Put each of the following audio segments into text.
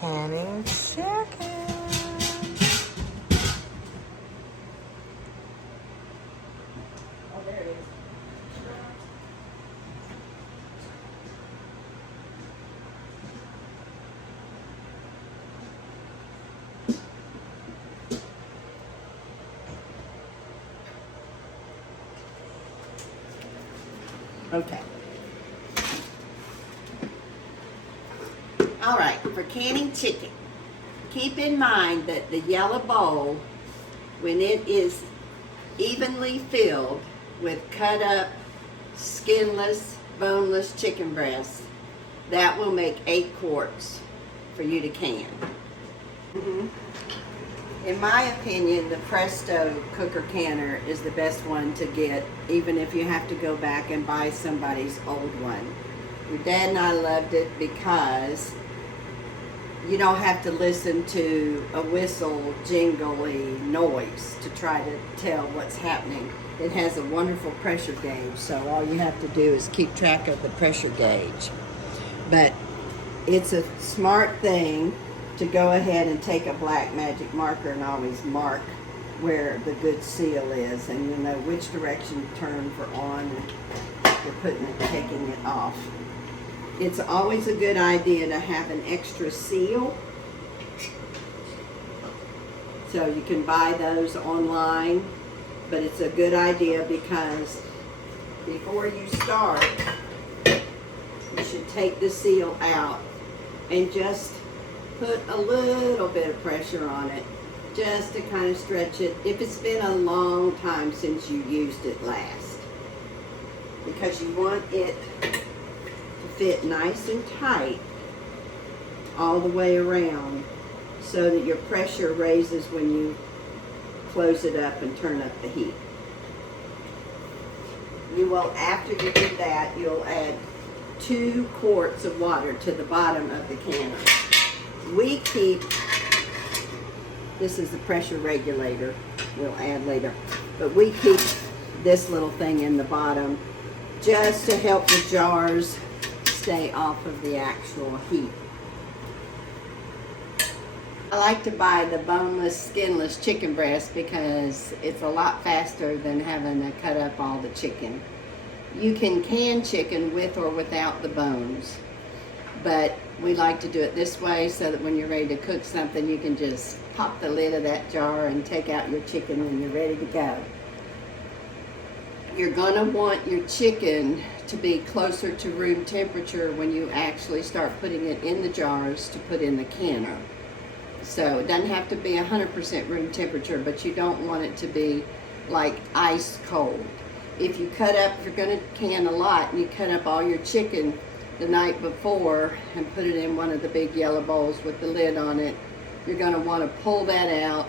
canning chicken. Oh, there it is. Okay. All right, for canning chicken, keep in mind that the yellow bowl, when it is evenly filled with cut up, skinless, boneless chicken breasts, that will make 8 quarts for you to can. In my opinion, the Presto cooker canner is the best one to get, even if you have to go back and buy somebody's old one. Your dad and I loved it because you don't have to listen to a whistle jingly noise to try to tell what's happening. It has a wonderful pressure gauge, so all you have to do is keep track of the pressure gauge. But it's a smart thing to go ahead and take a black magic marker and always mark where the good seal is, and you know which direction to turn for on and you're putting it, taking it off. It's always a good idea to have an extra seal. So you can buy those online, but it's a good idea because before you start, you should take the seal out and just put a little bit of pressure on it, just to kind of stretch it if it's been a long time since you used it last. Because you want it to fit nice and tight all the way around so that your pressure raises when you close it up and turn up the heat. You will, after you do that, you'll add 2 quarts of water to the bottom of the canner. We keep, this is the pressure regulator, we'll add later, but we keep this little thing in the bottom just to help the jars stay off of the actual heat. I like to buy the boneless, skinless chicken breast because it's a lot faster than having to cut up all the chicken. You can can chicken with or without the bones, but we like to do it this way so that when you're ready to cook something, you can just pop the lid of that jar and take out your chicken and you're ready to go. You're gonna want your chicken to be closer to room temperature when you actually start putting it in the jars to put in the canner. So it doesn't have to be 100% room temperature, but you don't want it to be like ice cold. If you cut up, if you're gonna can a lot and you cut up all your chicken the night before and put it in one of the big yellow bowls with the lid on it, you're going to want to pull that out,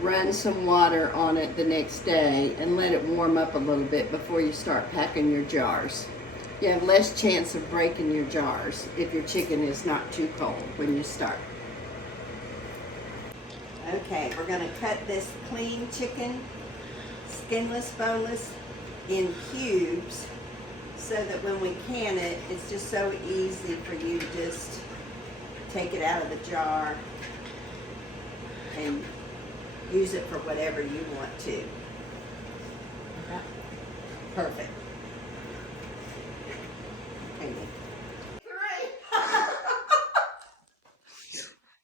run some water on it the next day, and let it warm up a little bit before you start packing your jars. You have less chance of breaking your jars if your chicken is not too cold when you start. Okay, we're going to cut this clean chicken, skinless, boneless, in cubes, so that when we can it, it's just so easy for you to just take it out of the jar and use it for whatever you want to. Okay. Perfect. Okay.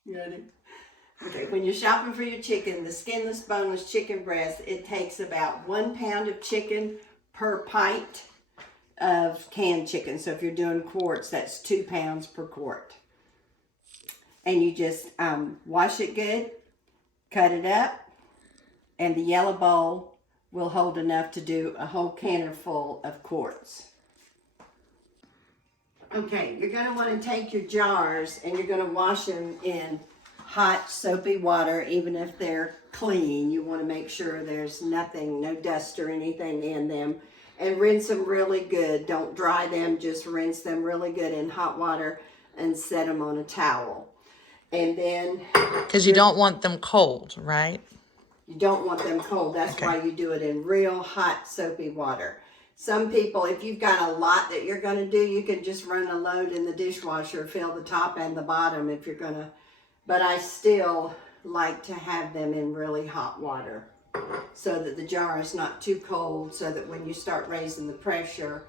You ready? Okay, when you're shopping for your chicken, the skinless, boneless chicken breast, it takes about 1 pound of chicken per pint of canned chicken. So if you're doing quarts, that's 2 pounds per quart. And you just wash it good, cut it up, and the yellow bowl will hold enough to do a whole canner full of quarts. Okay, you're going to want to take your jars and you're going to wash them in hot soapy water. Even if they're clean, you want to make sure there's nothing, no dust or anything in them. And rinse them really good. Don't dry them, just rinse them really good in hot water and set them on a towel. And then... Because you don't want them cold, right? You don't want them cold. That's Okay. why you do it in real hot soapy water. Some people, if you've got a lot that you're going to do, you can just run a load in the dishwasher, fill the top and the bottom if you're going to but I still like to have them in really hot water so that the jar is not too cold, so that when you start raising the pressure,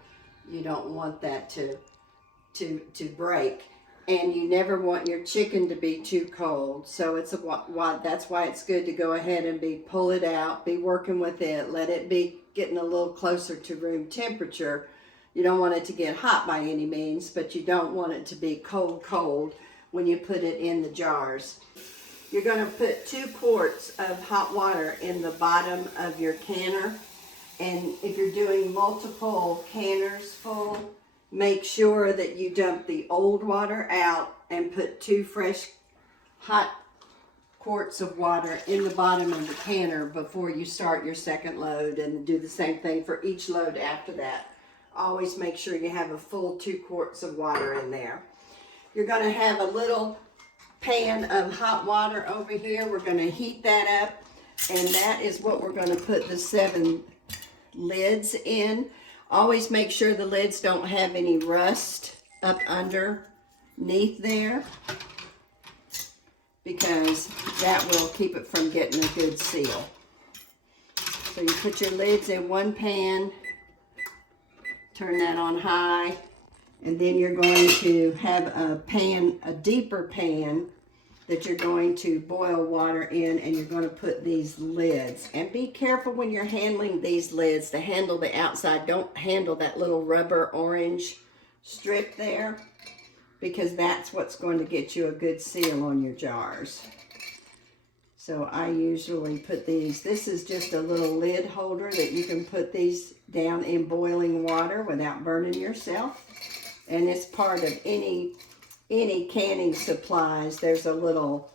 you don't want that to break. And you never want your chicken to be too cold. So that's why it's good to go ahead and pull it out, be working with it, let it be getting a little closer to room temperature. You don't want it to get hot by any means, but you don't want it to be cold when you put it in the jars. You're going to put 2 quarts of hot water in the bottom of your canner. And if you're doing multiple canners full, make sure that you dump the old water out and put 2 fresh hot quarts of water in the bottom of the canner before you start your second load, and do the same thing for each load after that. Always make sure you have a full 2 quarts of water in there. You're going to have a little pan of hot water over here. We're going to heat that up, and that is what we're going to put the 7 lids in. Always make sure the lids don't have any rust up underneath there, because that will keep it from getting a good seal. So you put your lids in one pan, turn that on high, and then you're going to have a deeper pan that you're going to boil water in, and you're going to put these lids. And be careful when you're handling these lids to handle the outside. Don't handle that little rubber orange strip there, because that's what's going to get you a good seal on your jars. So I usually put these, this is just a little lid holder that you can put these down in boiling water without burning yourself. And it's part of any canning supplies. There's a little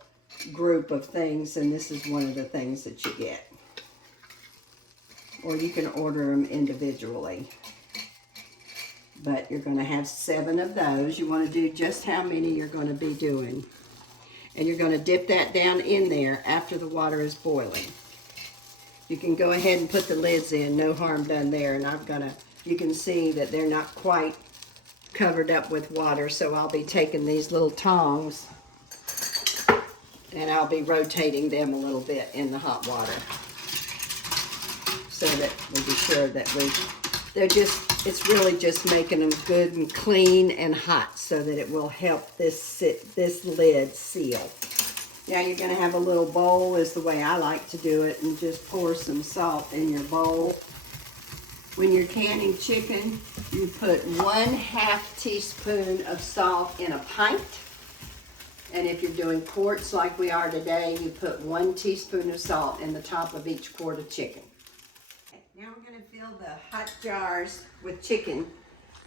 group of things, and this is one of the things that you get. Or you can order them individually. But you're going to have 7 of those. You want to do just how many you're going to be doing. And you're going to dip that down in there after the water is boiling. You can go ahead and put the lids in, no harm done there. And you can see that they're not quite covered up with water, so I'll be taking these little tongs and I'll be rotating them a little bit in the hot water, so that we'll be sure that it's really just making them good and clean and hot, so that it will help this lid seal. Now you're going to have a little bowl, is the way I like to do it, and just pour some salt in your bowl. When you're canning chicken, you put 1/2 teaspoon of salt in a pint. And if you're doing quarts like we are today, you put 1 teaspoon of salt in the top of each quart of chicken. Now we're going to fill the hot jars with chicken.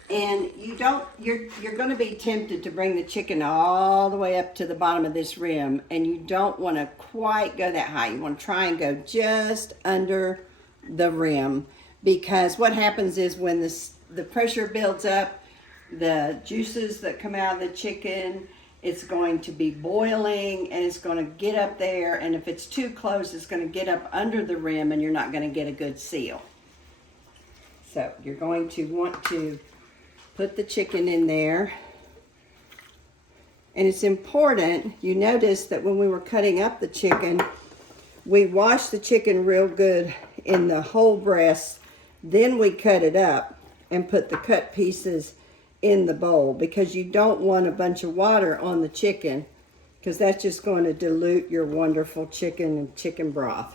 And you're going to be tempted to bring the chicken all the way up to the bottom of this rim, and you don't want to quite go that high. You want to try and go just under the rim, because what happens is when the pressure builds up, the juices that come out of the chicken, it's going to be boiling, and it's going to get up there, and if it's too close, it's going to get up under the rim, and you're not going to get a good seal. So you're going to want to put the chicken in there. And it's important, you notice that when we were cutting up the chicken, we washed the chicken real good in the whole breast, then we cut it up and put the cut pieces in the bowl, because you don't want a bunch of water on the chicken, because that's just going to dilute your wonderful chicken and chicken broth.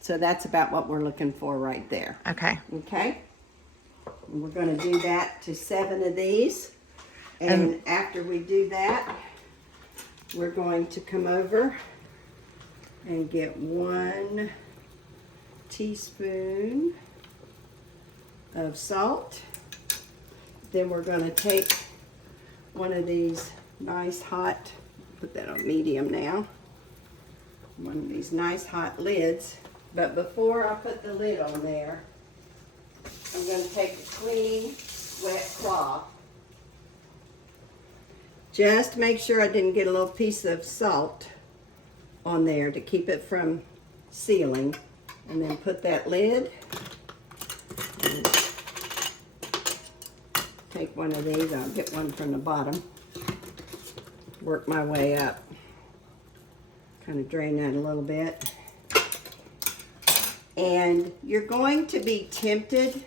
So that's about what we're looking for right there. Okay. Okay? And we're going to do that to 7 of these. And after we do that, we're going to come over and get 1 teaspoon of salt. Then we're going to take one of these nice hot, put that on medium now, one of these nice hot lids. But before I put the lid on there, I'm going to take a clean, wet cloth. Just make sure I didn't get a little piece of salt on there to keep it from sealing. And then put that lid. Take one of these, I'll get one from the bottom. work my way up. Kind of drain that a little bit. And you're going to be tempted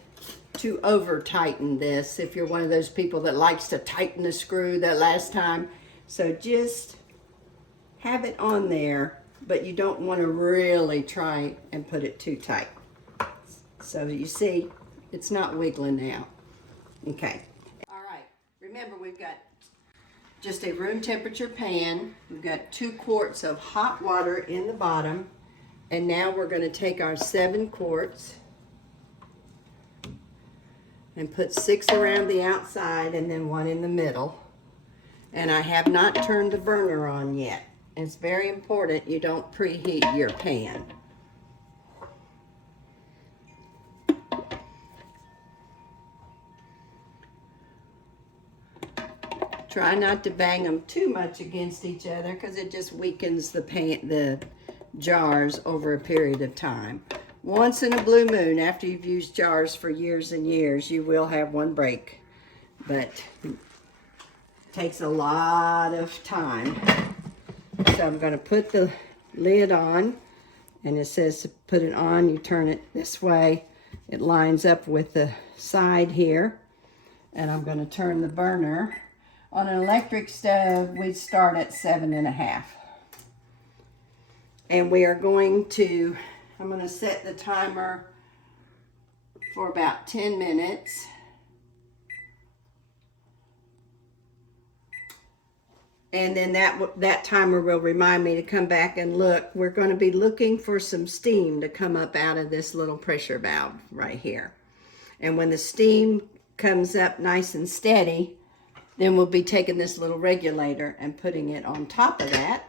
to over tighten this if you're one of those people that likes to tighten the screw that last time. So just have it on there, but you don't want to really try and put it too tight. So you see, it's not wiggling now. Okay. All right. Remember, we've got just a room temperature pan. We've got 2 quarts of hot water in the bottom. And now we're going to take our 7 quarts and put 6 around the outside and then 1 in the middle. And I have not turned the burner on yet. It's very important you don't preheat your pan. Try not to bang them too much against each other because it just weakens the jars over a period of time. Once in a blue moon, after you've used jars for years and years, you will have one break. But it takes a lot of time. So I'm going to put the lid on, and it says to put it on, you turn it this way. It lines up with the side here. And I'm going to turn the burner. On an electric stove, we start at 7.5. And we are going to, I'm going to set the timer for about 10 minutes. And then that timer will remind me to come back and look. We're going to be looking for some steam to come up out of this little pressure valve right here. And when the steam comes up nice and steady, then we'll be taking this little regulator and putting it on top of that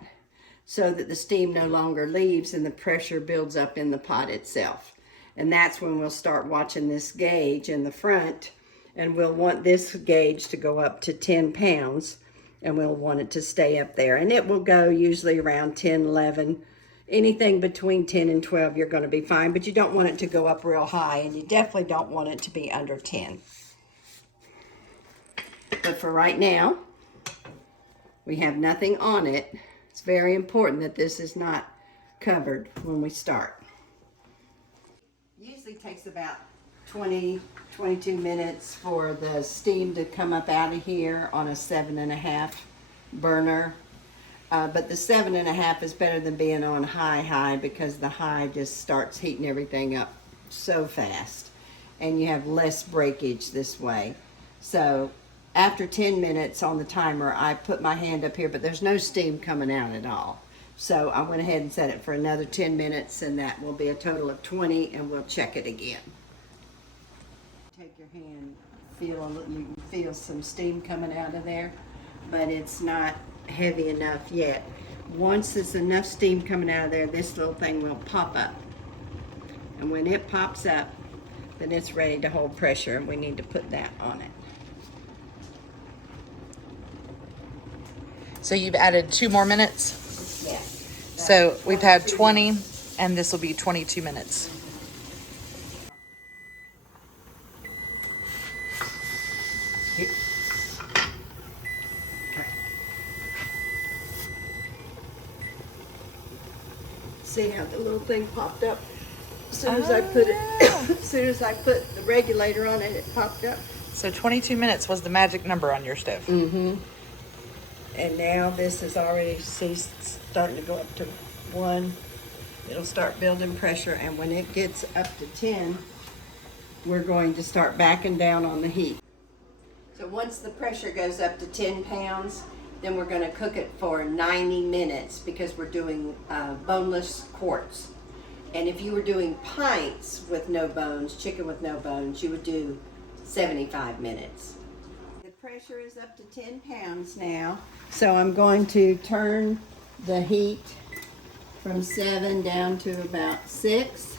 so that the steam no longer leaves and the pressure builds up in the pot itself. And that's when we'll start watching this gauge in the front, and we'll want this gauge to go up to 10 pounds, and we'll want it to stay up there. And it will go usually around 10, 11, anything between 10 and 12 you're going to be fine, but you don't want it to go up real high, and you definitely don't want it to be under 10. But for right now, we have nothing on it. It's very important that this is not covered when we start. Usually takes about 20, 22 minutes for the steam to come up out of here on a 7.5 burner. But the 7.5 is better than being on high because the high just starts heating everything up so fast. And you have less breakage this way. So after 10 minutes on the timer, I put my hand up here, but there's no steam coming out at all. So I went ahead and set it for another 10 minutes, and that will be a total of 20, and we'll check it again. Take your hand, you can feel some steam coming out of there, but it's not heavy enough yet. Once there's enough steam coming out of there, this little thing will pop up. And when it pops up, then it's ready to hold pressure, and we need to put that on it. So you've added 2 more minutes? Yeah. So we've had 20, and this will be 22 minutes. Okay. See how the little thing popped up? As soon as I put it, as soon as I put the regulator on it, it popped up. So 22 minutes was the magic number on your stove. Mm-hmm. And now this is already starting to go up to 1. It'll start building pressure, and when it gets up to 10, we're going to start backing down on the heat. So once the pressure goes up to 10 pounds, then we're going to cook it for 90 minutes because we're doing boneless quarts. And if you were doing pints with no bones, chicken with no bones, you would do 75 minutes. The pressure is up to 10 pounds now, so I'm going to turn the heat from 7 down to about 6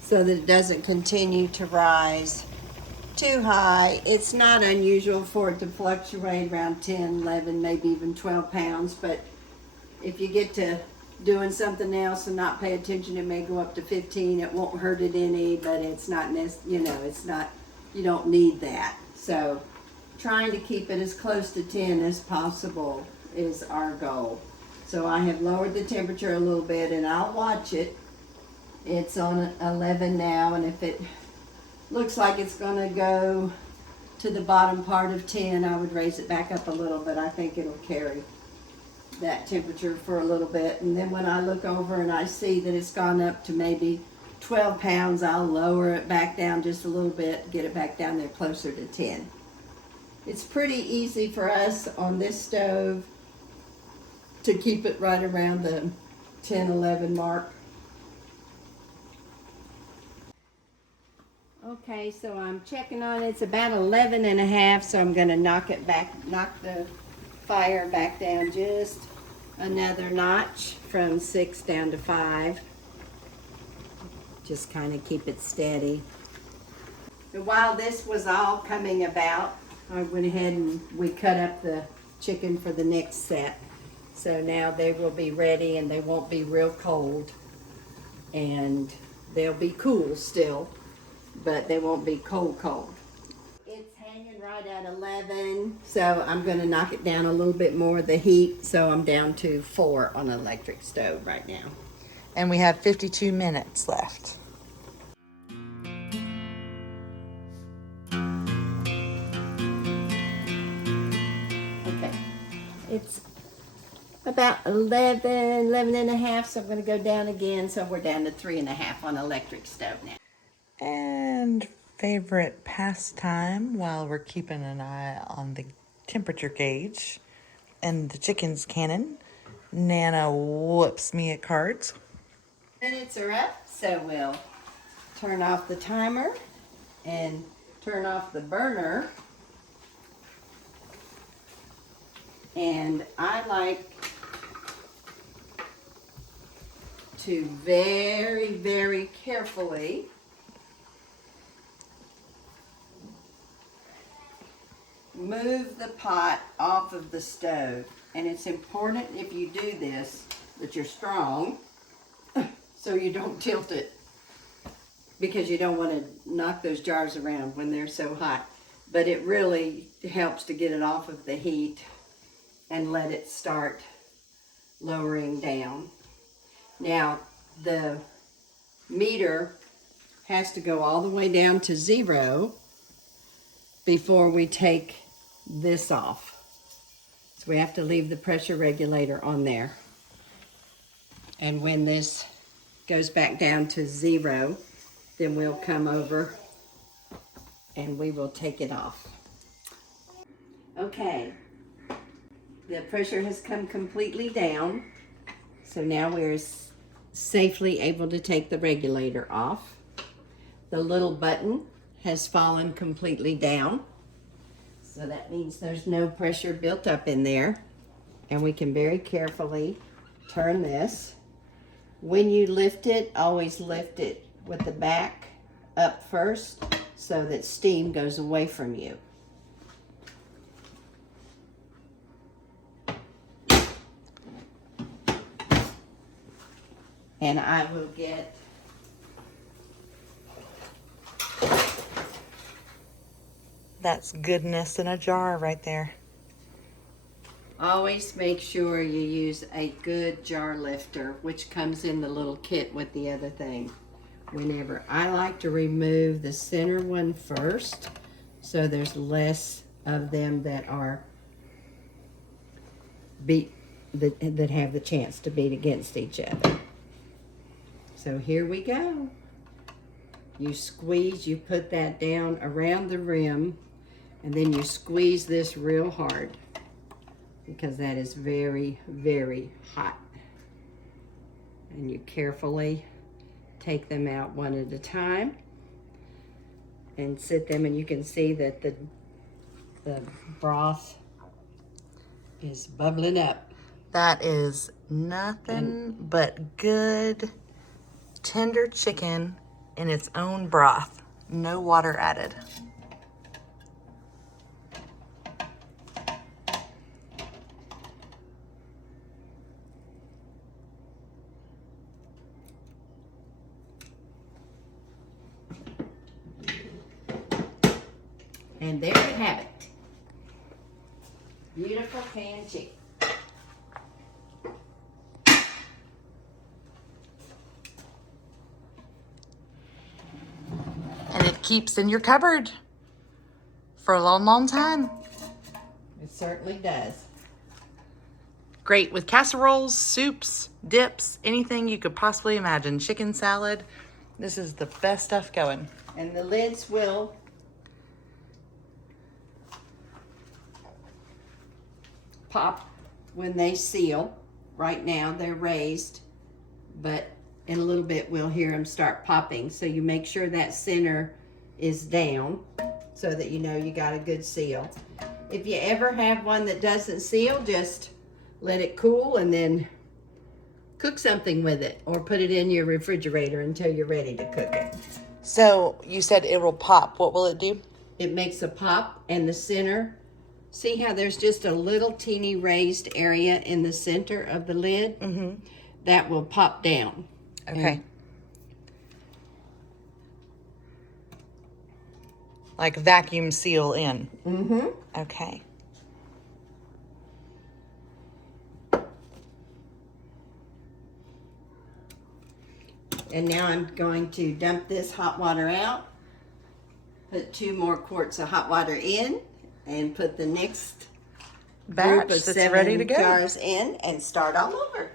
so that it doesn't continue to rise too high. It's not unusual for it to fluctuate around 10, 11, maybe even 12 pounds, but if you get to doing something else and not pay attention, it may go up to 15. It won't hurt it any, but it's not, it's not, you don't need that. So trying to keep it as close to 10 as possible is our goal. So I have lowered the temperature a little bit, and I'll watch it. It's on 11 now, and if it looks like it's going to go to the bottom part of 10, I would raise it back up a little, but I think it'll carry that temperature for a little bit. And then when I look over and I see that it's gone up to maybe 12 pounds, I'll lower it back down just a little bit, get it back down there closer to 10. It's pretty easy for us on this stove to keep it right around the 10, 11 mark. Okay, so I'm checking on it. It's about 11 and a half, so I'm going to knock the fire back down just another notch from 6 down to 5. Just kind of keep it steady. But while this was all coming about, I went ahead and we cut up the chicken for the next set. So now they will be ready, and they won't be real cold, and they'll be cool still, but they won't be cold. It's hanging right at 11, so I'm going to knock it down a little bit more, the heat, so I'm down to 4 on an electric stove right now. And we have 52 minutes left. Okay, it's about 11 and a half, so I'm going to go down again, so we're down to 3.5 on electric stove now. And favorite pastime while we're keeping an eye on the temperature gauge and the chicken's cannon. Nana whoops me at cards. Minutes are up, so we'll turn off the timer and turn off the burner. And I like to very, very carefully move the pot off of the stove. And it's important, if you do this, that you're strong so you don't tilt it, because you don't want to knock those jars around when they're so hot. But it really helps to get it off of the heat and let it start lowering down. Now, the meter has to go all the way down to 0 before we take this off. So we have to leave the pressure regulator on there. And when this goes back down to 0, then we'll come over and we will take it off. Okay, the pressure has come completely down. So now we're safely able to take the regulator off. The little button has fallen completely down. So that means there's no pressure built up in there. And we can very carefully turn this. When you lift it, always lift it with the back up first so that steam goes away from you. And I will get That's goodness in a jar right there. always make sure you use a good jar lifter, which comes in the little kit with the other thing. Whenever I like to remove the center one first, so there's less of them that are that have the chance to beat against each other. So here we go. You squeeze, you put that down around the rim, and then you squeeze this real hard because that is very, very hot. And you carefully take them out one at a time and sit them, and you can see that the broth is bubbling up. That is nothing but good, tender chicken in its own broth. No water added. And there you have it. Beautiful canned chicken. keeps in your cupboard for a long, long time. It certainly does. Great with casseroles, soups, dips, anything you could possibly imagine. Chicken salad. This is the best stuff going. And the lids will pop when they seal. Right now they're raised, but in a little bit we'll hear them start popping. So you make sure that center is down so that you know you got a good seal. If you ever have one that doesn't seal, just let it cool and then cook something with it, or put it in your refrigerator until you're ready to cook it. So you said it will pop. What will it do? It makes a pop, and the center, see how there's just a little teeny raised area in the center of the lid? Mm-hmm. That will pop down. Okay. Like vacuum seal in. Mm-hmm. Okay. And now I'm going to dump this hot water out, put 2 more quarts of hot water in, and put the next Batch group of that's 7 ready to go. jars in and start all over.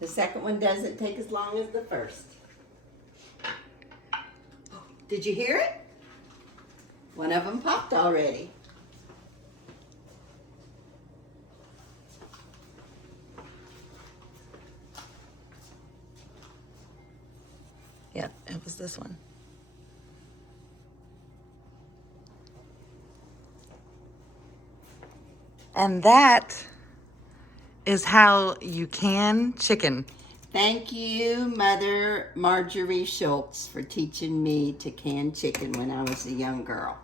The second one doesn't take as long as the first. Did you hear it? One of them popped already. Yep, it was this one. And that is how you can chicken. Thank you, Mother Marjorie Schultz, for teaching me to can chicken when I was a young girl.